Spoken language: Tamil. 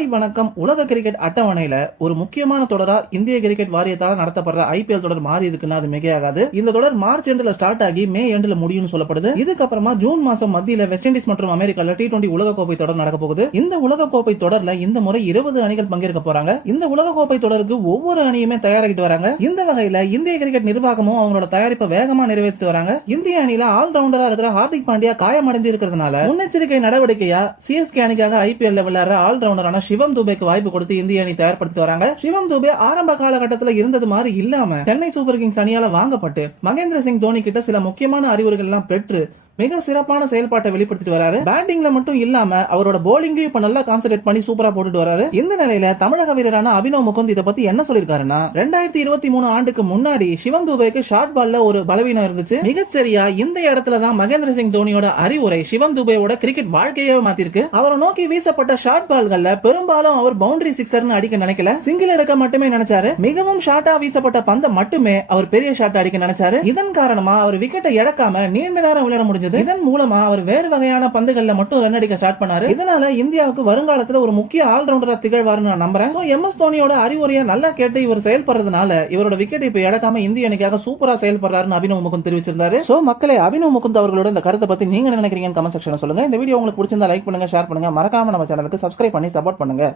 ஹாய் வணக்கம். உலக கிரிக்கெட் அட்டவணையில ஒரு முக்கியமான தொடரா இந்திய கிரிக்கெட் வாரியத்தால் நடத்தப்படுற ஐபிஎல் தொடர் மாறி இருக்குன்னா அது மிகையாகாது. இந்த தொடர் மார்ச் எண்டுல ஸ்டார்ட் ஆகி மே எண்டுல முடியும்னு சொல்லப்படுது. இதுக்கப்புறமா ஜூன் மாசம் மத்தியில வெஸ்ட் இண்டீஸ் மற்றும் அமெரிக்கால டி டுவெண்டி உலக கோப்பை தொடர் நடக்க போகுது. இந்த உலக கோப்பை தொடர்ல இந்த முறை இருபது அணிகள் பங்கேற்க போறாங்க. இந்த உலக கோப்பை தொடருக்கு ஒவ்வொரு அணியுமே தயாராகிட்டு வராங்க. இந்த வகையில இந்திய கிரிக்கெட் நிர்வாகமும் அவங்களோட தயாரிப்பை வேகமா நிறைவேற்றி வராங்க. இந்திய அணியில ஆல்ரவுண்டரா இருக்கிற ஹார்திக் பாண்டியா காயமடைஞ்சு இருக்கிறதுனால முன்னெச்சரிக்கை நடவடிக்கையா சிஎஸ்கே அணிக்காக ஐபிஎல் விளையாடுற ஆல்ரவுண்டரான சிவம் துபேக்கு வாய்ப்பு கொடுத்து இந்திய அணி தயார்படுத்தி வராங்க. சிவம் துபே ஆரம்ப காலகட்டத்தில் இருந்தது மாதிரி இல்லாம சென்னை சூப்பர் கிங்ஸ் அணியால வாங்கப்பட்டு மகேந்திர சிங் தோனி கிட்ட சில முக்கியமான அறிவுரைகள் எல்லாம் பெற்று மிக சிறப்பான செயல்பாட்டை வெளிப்படுத்திட்டு வராரு. பேட்டிங்ல மட்டும் இல்லாம அவரோட போலிங்கையும் இப்ப நல்லா கான்சென்ட்ரேட் பண்ணி சூப்பரா போட்டுட்டு வராரு. இந்த நிலையில தமிழக வீரரான அபினவ் முகுந்த் இதை பத்தி என்ன சொல்லிருக்காருன்னா ரெண்டாயிரத்தி இருபத்தி மூணு ஆண்டுக்கு முன்னாடி சிவம் துபேக்கு ஷார்ட் பால்ல ஒரு பலவீனம் இருந்துச்சு. மிகச்சரியா இந்த இடத்துல தான் மகேந்திர சிங் தோனியோட அறிவுரை சிவம் துபேவோட கிரிக்கெட் வாழ்க்கையே மாத்திருக்கு. அவரை நோக்கி வீசப்பட்ட ஷார்ட் பால்கள்ல பெரும்பாலும் அவர் பவுண்டரி சிக்ஸர்னு அடிக்க நினைக்கல. சிங்கிள் எடுக்க மட்டுமே நினைச்சாரு. மிகவும் ஷார்ட்டா வீசப்பட்ட பந்தை மட்டுமே அவர் பெரிய ஷாட் அடிக்க நினைச்சாரு. இதன் காரணமா அவர் விக்கெட்டை இழக்காம நீண்ட நேரம் விளையாட முடிஞ்சது. இதன் மூலமா அவர் வேறு வகையான பந்துகள்ல மட்டும் ரன் அடிக்க ஸ்டார்ட் பண்ணாரு. இதனால இந்தியாவுக்கு வருங்காலத்துல ஒரு முக்கிய ஆல்ரவுண்டரா திகழ்வாரு நான் நம்புறேன். எம் எஸ் தோனியோட அறிவுரையை நல்லா கேட்டு இவர் செயல்படுறதுனால இவரோட விக்கெட் இப்ப இழக்காம இந்திய அணிக்காக சூப்பரா செயல்படுறாருன்னு அபினவ் முகுந்த் தெரிவிச்சிருந்தாரு. சோ மக்களே அபினவ் முகுந்த் அவர்களோட இந்த கருத்தை பத்தி நீங்க நினைக்கிறீங்கன்னு கமெண்ட் செக்ஷன் சொல்லுங்க. இந்த வீடியோ உங்களுக்கு பிடிச்சிருந்தா லைக் பண்ணுங்க ஷேர் பண்ணுங்க. மறக்காம நம்ம சேனலுக்கு சப்ஸ்கிரைப் பண்ணி சப்போர்ட் பண்ணுங்க.